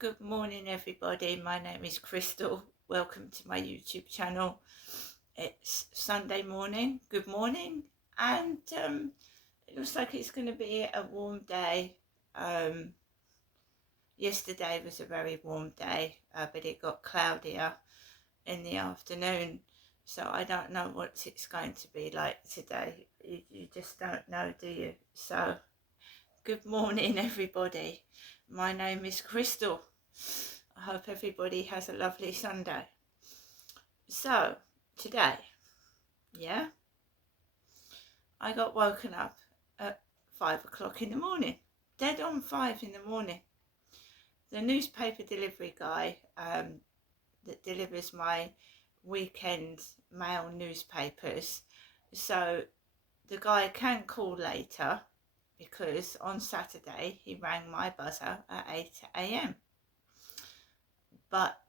Good morning, everybody. My name is Crystal. Welcome to my YouTube channel. It's Sunday morning. Good morning. And it looks like it's going to be a warm day. Yesterday was a very warm day, but it got cloudier in the afternoon. So I don't know what it's going to be like today. You just don't know, do you? So good morning, everybody. My name is Crystal. I hope everybody has a lovely Sunday. So, today, I got woken up at 5 o'clock in the morning. Dead on 5 in the morning. The newspaper delivery guy that delivers my weekend mail newspapers, so the guy can call later because on Saturday he rang my buzzer at 8 a.m. But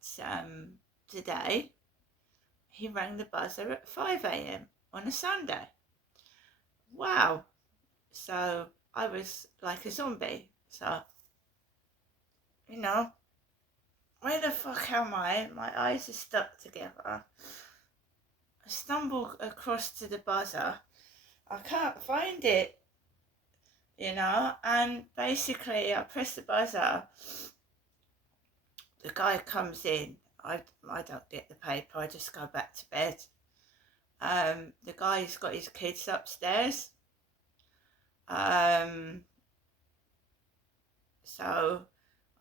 today he rang the buzzer at 5 a.m. on a Sunday. Wow. So I was like a zombie. So, where the fuck am I? My eyes are stuck together. I stumble across to the buzzer. I can't find it, and basically I press the buzzer. The guy comes in. I don't get the paper. I just go back to bed. The guy's got his kids upstairs. So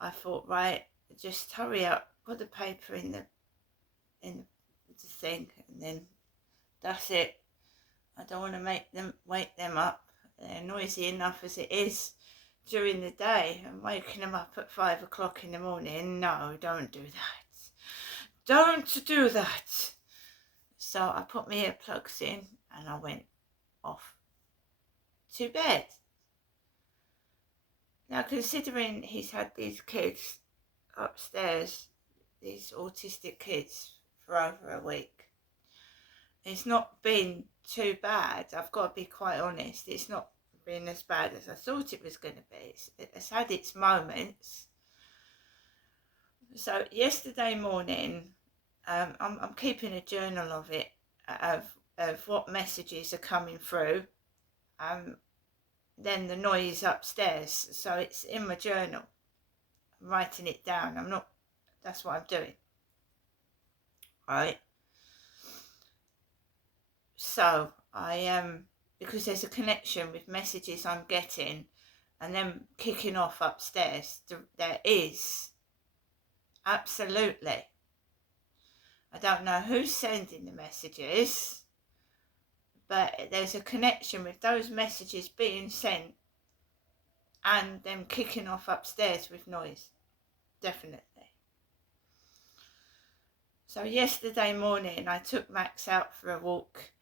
I thought, right, just hurry up, put the paper in the thing, and then that's it. I don't want to wake them up. They're noisy enough as it is during the day, and waking them up at 5 o'clock in the morning. No, don't do that. Don't do that. So I put my earplugs in and I went off to bed. Now, considering he's had these kids upstairs, these autistic kids, for over a week, it's not been too bad. I've got to be quite honest. It's not been as bad as I thought it was going to be. It's had its moments. So yesterday morning, I'm keeping a journal of it, of what messages are coming through. Then the noise upstairs. So it's in my journal. I'm writing it down. That's what I'm doing. Right. So because there's a connection with messages I'm getting and then kicking off upstairs. There is. Absolutely. I don't know who's sending the messages, but there's a connection with those messages being sent and them kicking off upstairs with noise. Definitely. So yesterday morning I took Max out for a walk.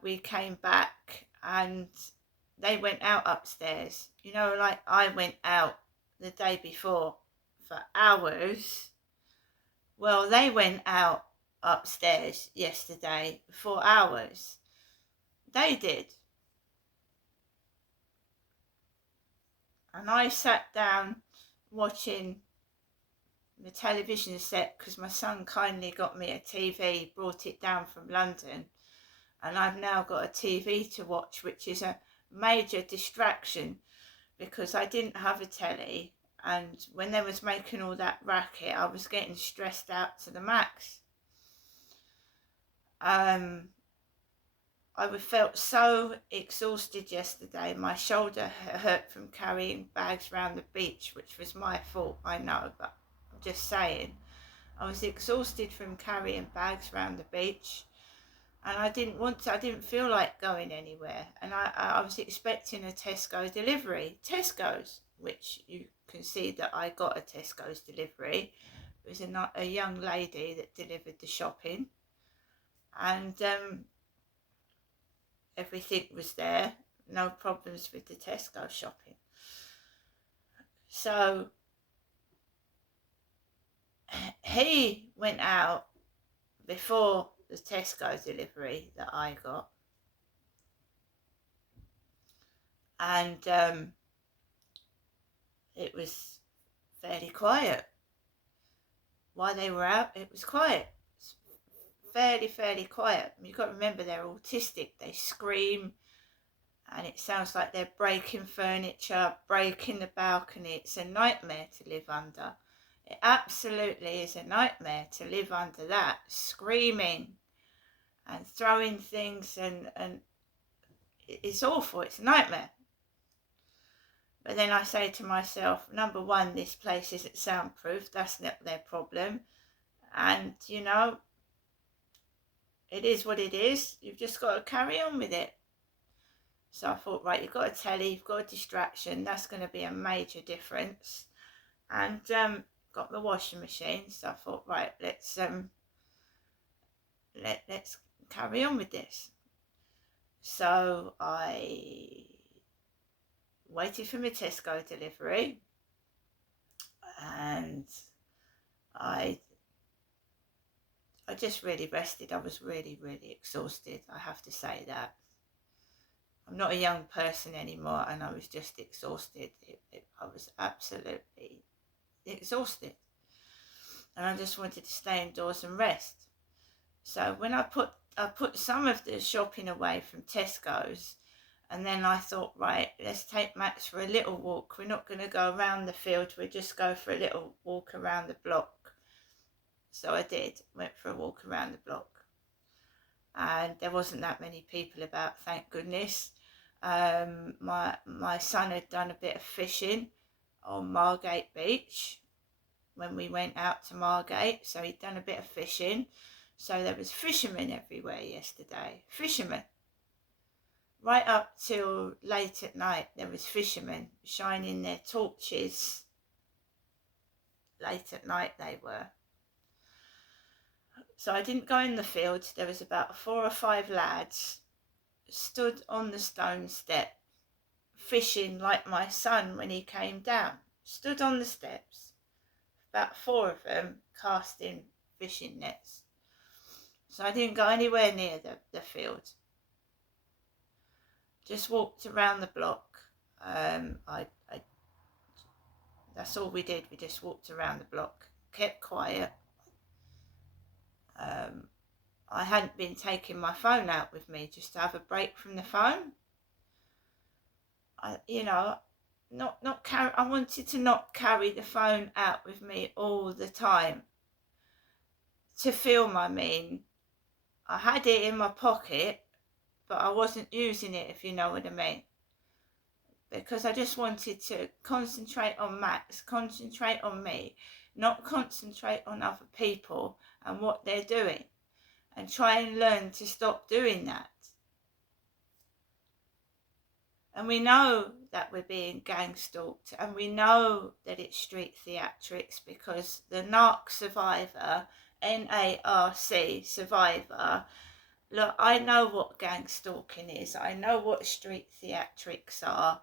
We came back and they went out upstairs. Like I went out the day before for hours. Well, they went out upstairs yesterday for hours. They did. And I sat down watching the television set because my son kindly got me a TV, brought it down from London. And I've now got a TV to watch, which is a major distraction because I didn't have a telly. And when they was making all that racket, I was getting stressed out to the max. I felt so exhausted yesterday. My shoulder hurt from carrying bags around the beach, which was my fault, I know, but I'm just saying. I was exhausted from carrying bags around the beach. And I didn't feel like going anywhere. And I was expecting a Tesco delivery. Tesco's, which you can see that I got a Tesco's delivery. It was a young lady that delivered the shopping. And everything was there. No problems with the Tesco shopping. So he went out before the Tesco delivery that I got, and it was fairly quiet. while they were out, it was quiet. It's fairly quiet. You've got to remember they're autistic. They scream, and it sounds like they're breaking furniture, breaking the balcony. It's a nightmare to live under. It absolutely is a nightmare to live under that, screaming and throwing things, and it's awful. It's a nightmare. But then I say to myself, number one, this place isn't soundproof. That's not their problem. And, you know, it is what it is. You've just got to carry on with it. So I thought, right, you've got a telly, you've got a distraction. That's going to be a major difference. And got the washing machine. So I thought, right, let's carry on with this. So I waited for my Tesco delivery, and I just really rested. I was really exhausted. I have to say that. I'm not a young person anymore, and I was just exhausted. I was absolutely exhausted, and I just wanted to stay indoors and rest. So when I put some of the shopping away from Tesco's, and then I thought, right, let's take Max for a little walk. We're not going to go around the field. We'll just go for a little walk around the block. So I did. Went for a walk around the block. And there wasn't that many people about, thank goodness. My son had done a bit of fishing on Margate Beach when we went out to Margate. So he'd done a bit of fishing. So there was fishermen everywhere yesterday. Fishermen. Right up till late at night, there was fishermen shining their torches. Late at night they were. So I didn't go in the field. There was about 4 or 5 lads stood on the stone step, fishing like my son when he came down. Stood on the steps, about 4 of them casting fishing nets. So I didn't go anywhere near the field. Just walked around the block. That's all we did. We just walked around the block, kept quiet. I hadn't been taking my phone out with me just to have a break from the phone. I wanted to not carry the phone out with me all the time. To film, I mean, I had it in my pocket, but I wasn't using it, if you know what I mean. Because I just wanted to concentrate on Max, concentrate on me, not concentrate on other people and what they're doing, and try and learn to stop doing that. And we know that we're being gang stalked, and we know that it's street theatrics, because the NARC survivor, NARC survivor, look, I know what gang stalking is. I know what street theatrics are,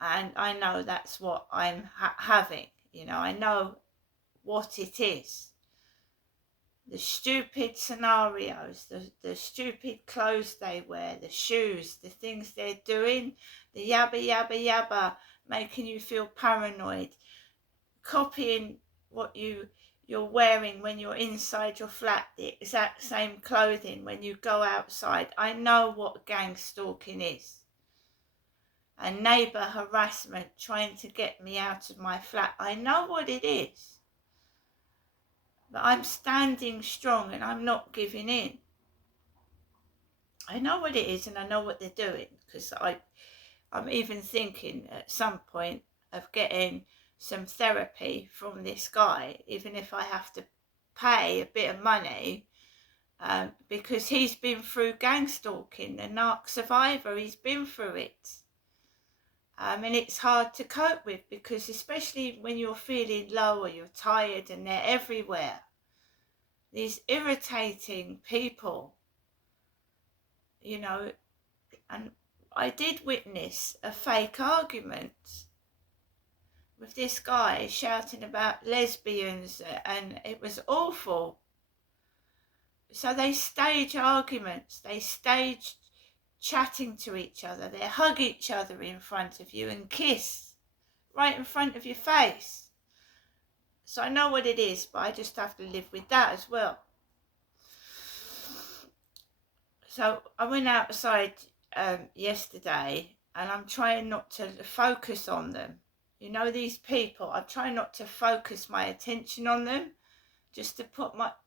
and I know that's what I'm having. I know what it is. The stupid scenarios, the stupid clothes they wear, the shoes, the things they're doing, the yabba, making you feel paranoid, copying what you're wearing when you're inside your flat, the exact same clothing when you go outside. I know what gang stalking is. And neighbour harassment, trying to get me out of my flat. I know what it is. But I'm standing strong and I'm not giving in. I know what it is and I know what they're doing, because I'm even thinking at some point of getting some therapy from this guy, even if I have to pay a bit of money, because he's been through gang stalking, the NARC survivor, he's been through it. And it's hard to cope with, because especially when you're feeling low or you're tired and they're everywhere. These irritating people, and I did witness a fake argument with this guy shouting about lesbians, and it was awful. So they stage arguments, they stage chatting to each other, they hug each other in front of you and kiss right in front of your face. So I know what it is, but I just have to live with that as well. So I went outside yesterday, and I'm trying not to focus on them. You know, these people, I'm trying not to focus my attention on them, just to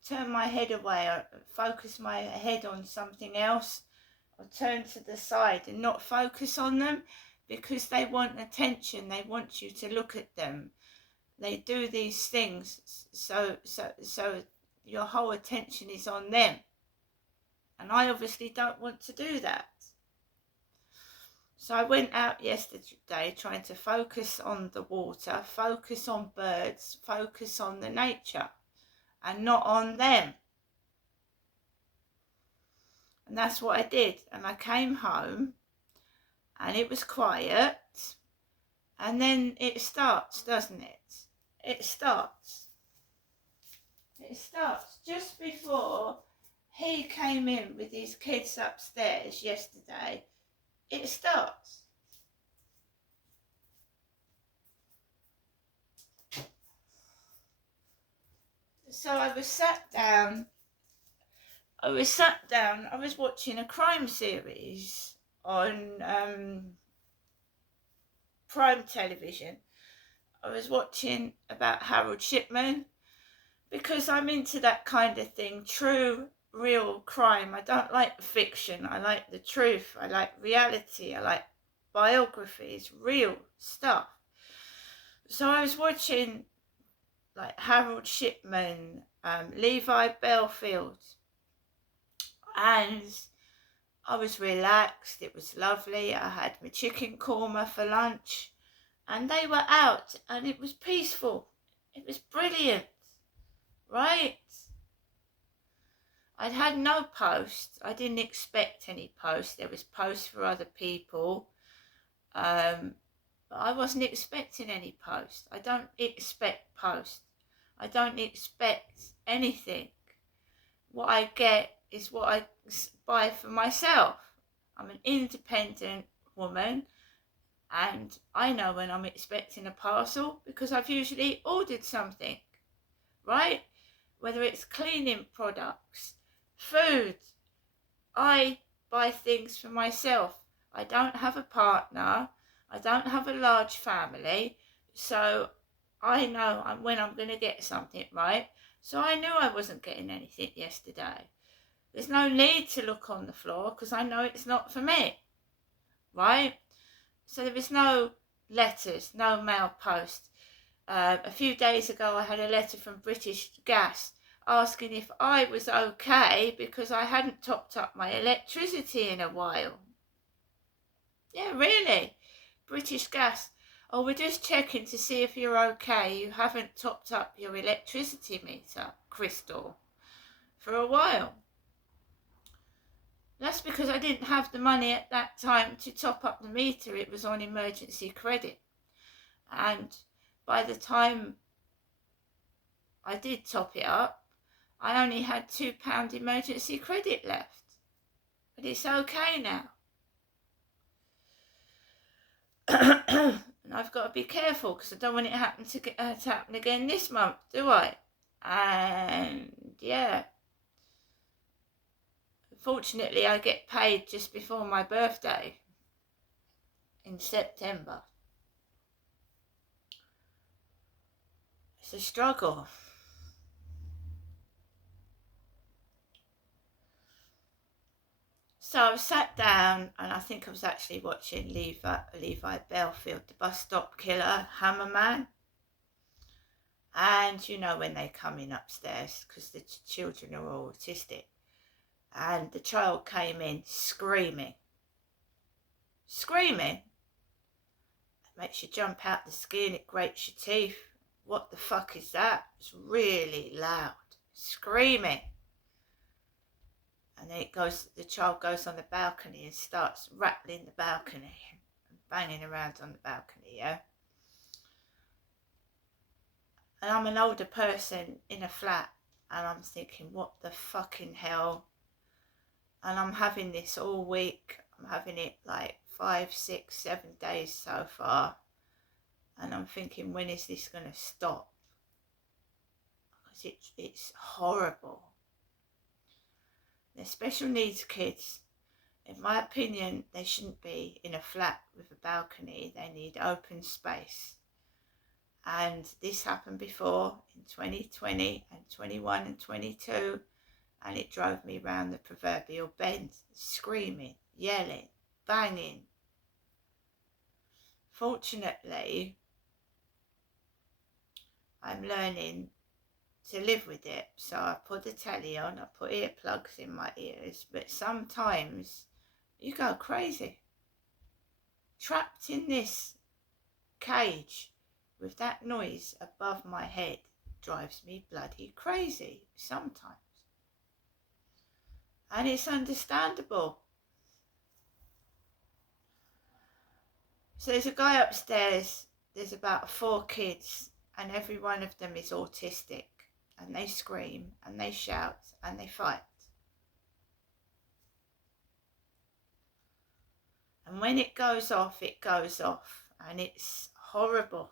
turn my head away, or focus my head on something else, or turn to the side and not focus on them, because they want attention. They want you to look at them. They do these things so your whole attention is on them. And I obviously don't want to do that. So I went out yesterday trying to focus on the water, focus on birds, focus on the nature, and not on them. And that's what I did. And I came home, and it was quiet. And then it starts, doesn't it? It starts just before he came in with his kids upstairs yesterday. It starts. So I was sat down, I was watching a crime series on Prime Television. I was watching about Harold Shipman, because I'm into that kind of thing, true, real crime. I don't like fiction. I like the truth. I like reality. I like biographies, real stuff. So I was watching like Harold Shipman, Levi Bellfield, and I was relaxed. It was lovely. I had my chicken korma for lunch, and they were out, and it was peaceful. It was brilliant, right? I'd had no posts. I didn't expect any posts. There was posts for other people, but I wasn't expecting any posts. I don't expect posts. I don't expect anything. What I get is what I buy for myself. I'm an independent woman, and I know when I'm expecting a parcel, because I've usually ordered something, right? Whether it's cleaning products, food, I buy things for myself. I don't have a partner. I don't have a large family. So I know when I'm going to get something, right? So I knew I wasn't getting anything yesterday. There's no need to look on the floor, because I know it's not for me, right? So there was no letters, no mail post. A few days ago I had a letter from British Gas asking if I was okay because I hadn't topped up my electricity in a while. Yeah, really. British Gas. Oh, we're just checking to see if you're okay. You haven't topped up your electricity meter, Crystal, for a while. That's because I didn't have the money at that time to top up the meter. It was on emergency credit. And by the time I did top it up, I only had £2 emergency credit left. But it's okay now. And I've got to be careful, because I don't want it to happen again this month, do I? And yeah. Fortunately, I get paid just before my birthday in September. It's a struggle. So I sat down, and I think I was actually watching Levi Bellfield, the bus stop killer, Hammerman. And you know when they come in upstairs, because the children are all autistic. And the child came in screaming. Screaming? It makes you jump out the skin, it grates your teeth. What the fuck is that? It's really loud. Screaming. And then the child goes on the balcony and starts rattling the balcony and banging around on the balcony, yeah? And I'm an older person in a flat, and I'm thinking, what the fucking hell? And I'm having this all week. I'm having it like 5, 6, 7 days so far. And I'm thinking, when is this going to stop? because it's horrible. They're special needs kids. In my opinion, they shouldn't be in a flat with a balcony. They need open space. And this happened before in 2020 and 21 and 22, and it drove me round the proverbial bend, screaming, yelling, banging. Fortunately, I'm learning to live with it. So I put the telly on, I put earplugs in my ears, but sometimes you go crazy. Trapped in this cage with that noise above my head drives me bloody crazy sometimes. And it's understandable. So there's a guy upstairs, there's about 4 kids, and every one of them is autistic, and they scream and they shout and they fight. And when it goes off, and it's horrible.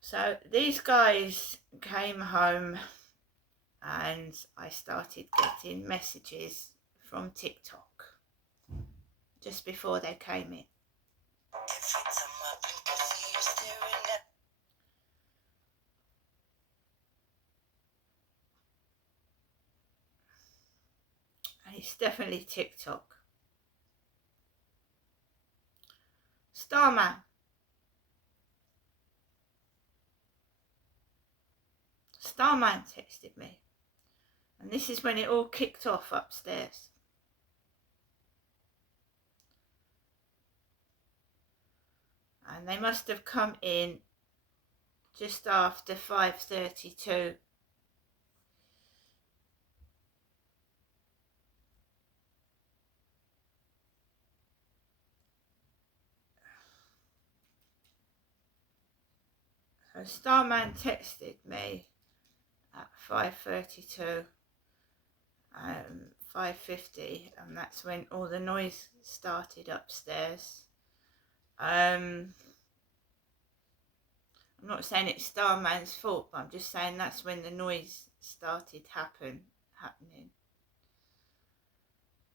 So these guys came home and I started getting messages from TikTok just before they came in. And it's definitely TikTok. Starman. Starman texted me. And this is when it all kicked off upstairs. And they must have come in just after 5:32. So Starman texted me at 5:32, 5:50, and that's when all the noise started upstairs. I'm not saying it's Starman's fault, but I'm just saying that's when the noise started happening.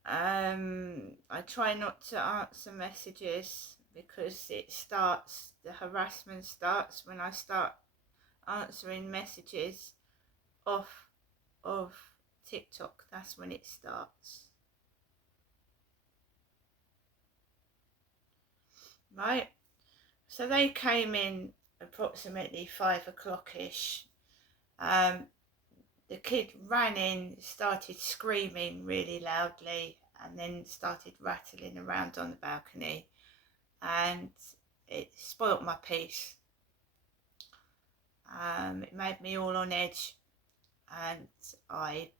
I try not to answer messages because the harassment starts when I start answering messages off of TikTok. That's when it starts. Right, so they came in approximately 5 o'clock-ish. The kid ran in, started screaming really loudly, and then started rattling around on the balcony, and it spoilt my peace. It made me all on edge, and I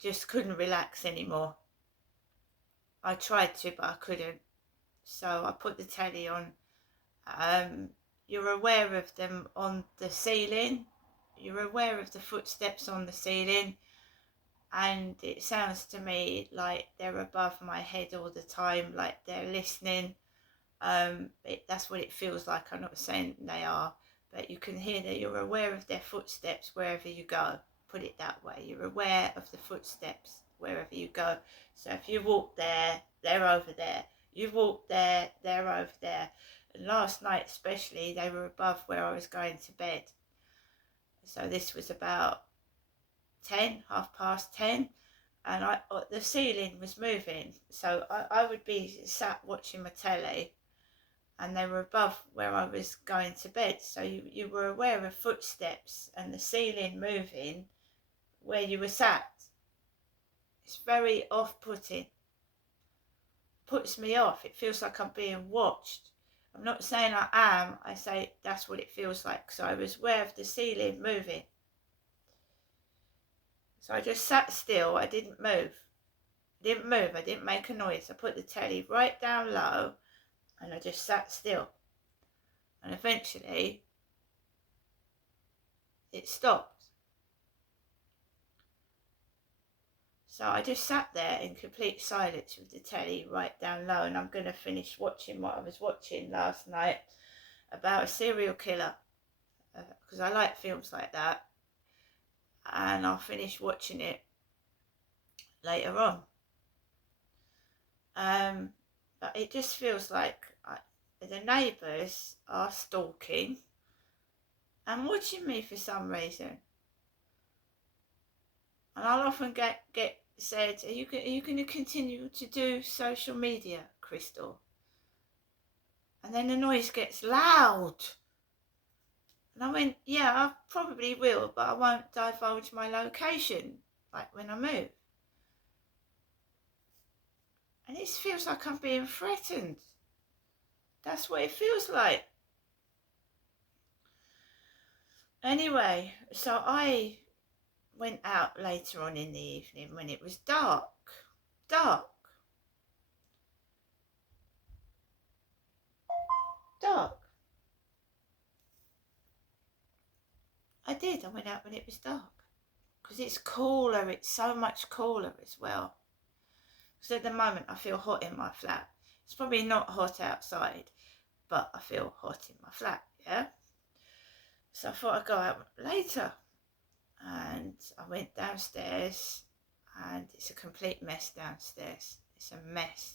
just couldn't relax anymore. I tried to, but I couldn't. So I put the telly on. You're aware of them on the ceiling. You're aware of the footsteps on the ceiling. And it sounds to me like they're above my head all the time, like they're listening. That's what it feels like. I'm not saying they are, but you can hear that you're aware of their footsteps wherever you go. Put it that way. You're aware of the footsteps wherever you go. So if you walk there, they're over there. You walk there, they're over there. And last night especially, they were above where I was going to bed. So this was about 10, 10:30, and the ceiling was moving. So I would be sat watching my telly, and they were above where I was going to bed. So you were aware of footsteps and the ceiling moving where you were sat. It's very off-putting. Puts me off. It feels like I'm being watched. I'm not saying I am. I say that's what it feels like. So I was aware of the ceiling moving. So I just sat still. I didn't move. I didn't make a noise. I put the telly right down low and I just sat still. And eventually it stopped. So I just sat there in complete silence with the telly right down low, and I'm going to finish watching what I was watching last night about a serial killer. because I like films like that, and I'll finish watching it later on. But it just feels like the neighbours are stalking and watching me for some reason. And I'll often get said, are you going to continue to do social media, Crystal? And then the noise gets loud. And I went, yeah, I probably will, but I won't divulge my location, like when I move. And it feels like I'm being threatened. That's what it feels like. Anyway, so I went out later on in the evening when it was dark. Dark. I did. I went out when it was dark. Because it's cooler. It's so much cooler as well. Because at the moment I feel hot in my flat. It's probably not hot outside, but I feel hot in my flat, yeah? So I thought I'd go out later. And I went downstairs, and it's a complete mess downstairs. It's a mess.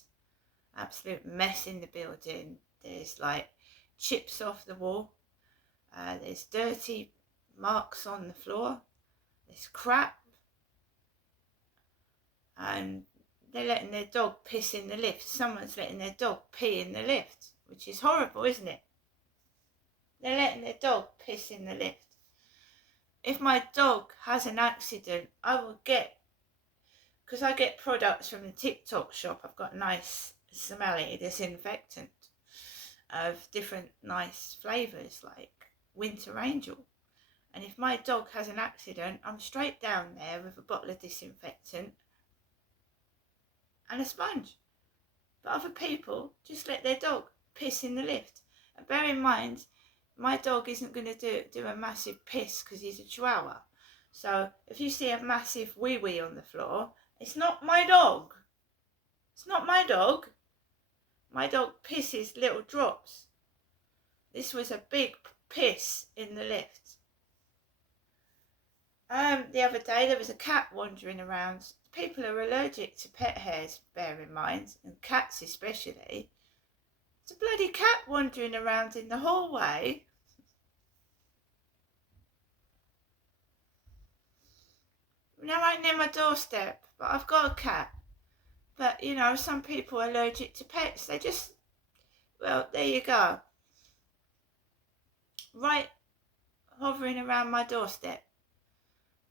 Absolute mess in the building. There's like chips off the wall. There's dirty marks on the floor. There's crap. And they're letting their dog piss in the lift. Someone's letting their dog pee in the lift, which is horrible, isn't it? They're letting their dog piss in the lift. If my dog has an accident, I will get, because I get products from the TikTok shop, I've got nice smelly disinfectant of different nice flavours like Winter Angel. And if my dog has an accident, I'm straight down there with a bottle of disinfectant and a sponge. But other people just let their dog piss in the lift. And bear in mind, my dog isn't going to do a massive piss because he's a Chihuahua. So if you see a massive wee-wee on the floor, it's not my dog. It's not my dog. My dog pisses little drops. This was a big piss in the lift. The other day there was a cat wandering around. People are allergic to pet hairs, bear in mind, and cats especially. There's a bloody cat wandering around in the hallway. Now I'm near my doorstep, but I've got a cat. But, you know, some people are allergic to pets. They just, well, there you go. Right, hovering around my doorstep.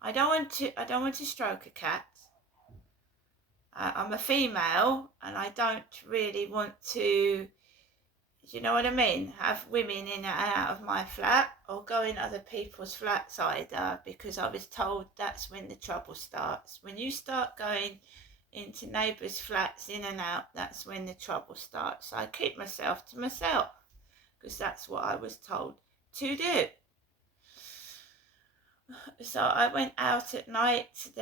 I don't want to stroke a cat. I'm a female, and I don't really want to, do you know what I mean, have women in and out of my flat or go in other people's flats either, because I was told that's when the trouble starts. When you start going into neighbours' flats in and out, that's when the trouble starts. So I keep myself to myself because that's what I was told to do. So I went out at night.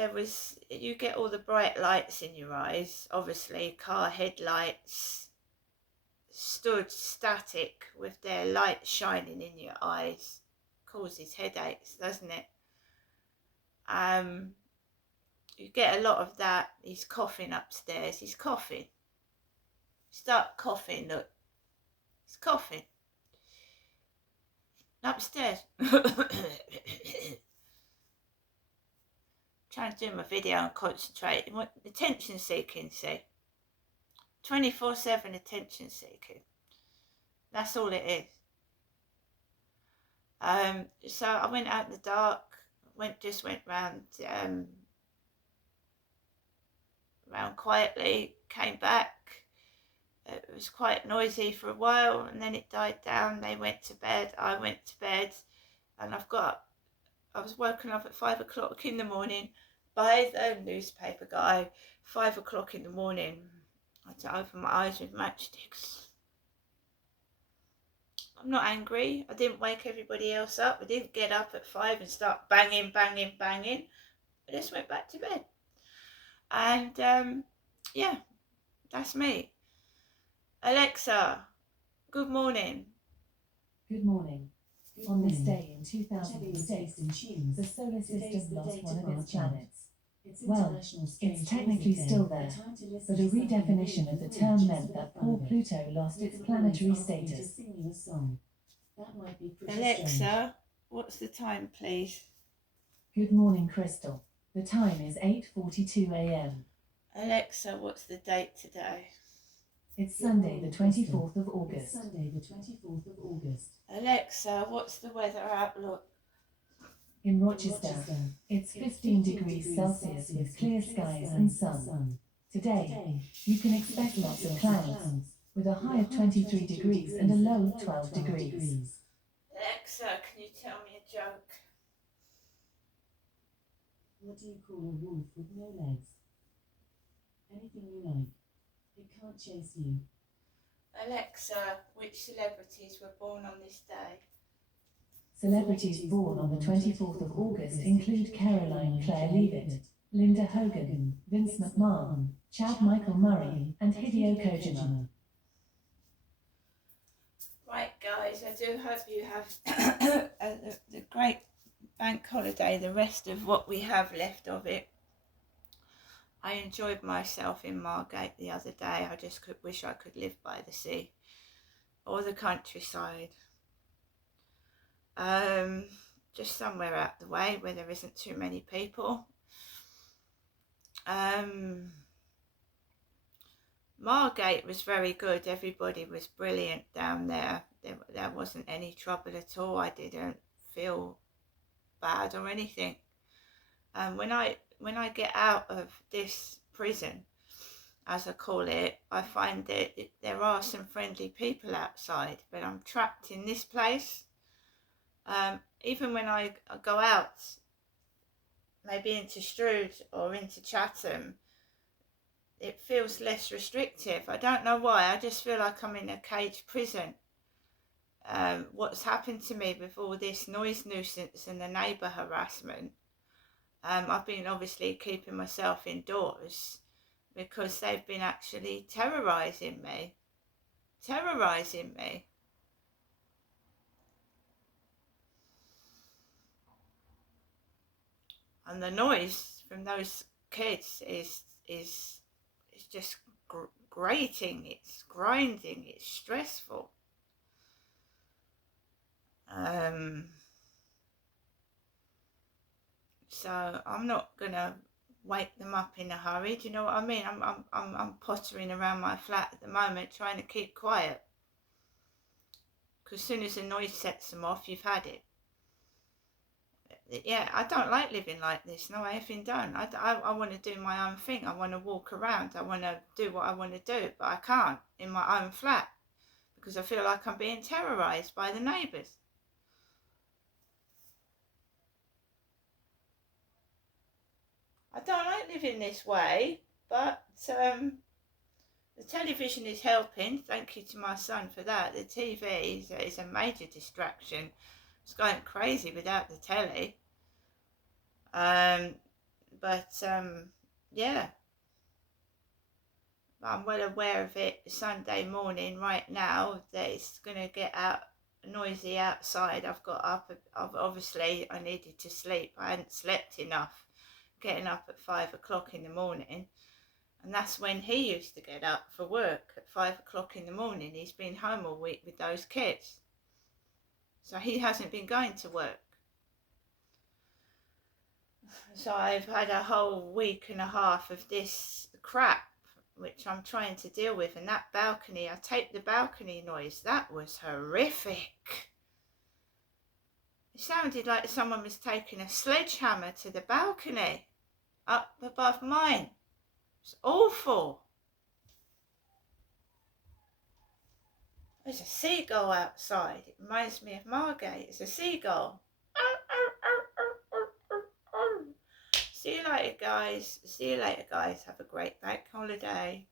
You get all the bright lights in your eyes, obviously. Car headlights stood static with their light shining in your eyes. Causes headaches, doesn't it? You get a lot of that. He's coughing upstairs. He's coughing. Start coughing, look. He's coughing. Upstairs. Trying to do my video and concentrate. Attention seeking, see. 24/7 attention seeking. That's all it is. So I went out in the dark. Went round quietly. Came back. It was quite noisy for a while, and then it died down. They went to bed. I went to bed, and I was woken up at 5 o'clock in the morning by the newspaper guy. 5 o'clock in the morning. I had to open my eyes with matchsticks. I'm not angry. I didn't wake everybody else up. I didn't get up at 5 and start banging. I just went back to bed. And yeah, that's me. Alexa, good morning. Good morning. On this day in 2006, the solar system lost one of its planets. Well, it's technically still there, but a redefinition of the term meant that poor Pluto lost its planetary status. Alexa, what's the time, please? Good morning, Crystal. The time is 8:42 a.m. Alexa, what's the date today? It's Sunday, the 24th of August. Alexa, what's the weather outlook? In Rochester, it's 15 degrees Celsius with clear skies and sun. Today, you can expect lots of clouds, with a high of 23 degrees and a low of 12 degrees. Alexa, can you tell me a joke? What do you call a wolf with no legs? Anything you like. It can't chase you. Alexa, which celebrities were born on this day? Celebrities born on the 24th of August include Caroline Claire Leavitt, Linda Hogan, Vince McMahon, Chad Michael Murray, and Hideo Kojima. Right, guys, I do hope you have the great bank holiday, the rest of what we have left of it. I enjoyed myself in Margate the other day. I just wish I could live by the sea or the countryside. Just somewhere out the way where there isn't too many people. Margate was very good. Everybody was brilliant down there. There wasn't any trouble at all. I didn't feel bad or anything. When I get out of this prison, as I call it, I find that there are some friendly people outside, but I'm trapped in this place. Even when I go out, maybe into Strood or into Chatham, it feels less restrictive. I don't know why. I just feel like I'm in a caged prison. What's happened to me with all this noise nuisance and the neighbour harassment, I've been obviously keeping myself indoors because they've been actually terrorising me. And the noise from those kids is just grating, it's grinding, it's stressful. So I'm not gonna wake them up in a hurry. Do you know what I mean? I'm pottering around my flat at the moment trying to keep quiet, because as soon as the noise sets them off, you've had it. Yeah, I don't like living like this. No, I effing don't. I want to do my own thing. I want to walk around. I want to do what I want to do, but I can't in my own flat because I feel like I'm being terrorised by the neighbours. I don't like living this way, but the television is helping. Thank you to my son for that. The TV is a major distraction. It's going crazy without the telly. Yeah, I'm well aware of it. Sunday morning right now that it's going to get noisy outside. Obviously I needed to sleep. I hadn't slept enough, getting up at 5 o'clock in the morning, and that's when he used to get up for work at 5 o'clock in the morning. He's been home all week with those kids, so he hasn't been going to work. So I've had a whole week and a half of this crap which I'm trying to deal with. And that balcony, I taped the balcony noise. That was horrific. It sounded like someone was taking a sledgehammer to the balcony up above mine. It's awful. There's a seagull outside. It reminds me of Margate. It's a seagull. See you later, guys. Have a great bank holiday.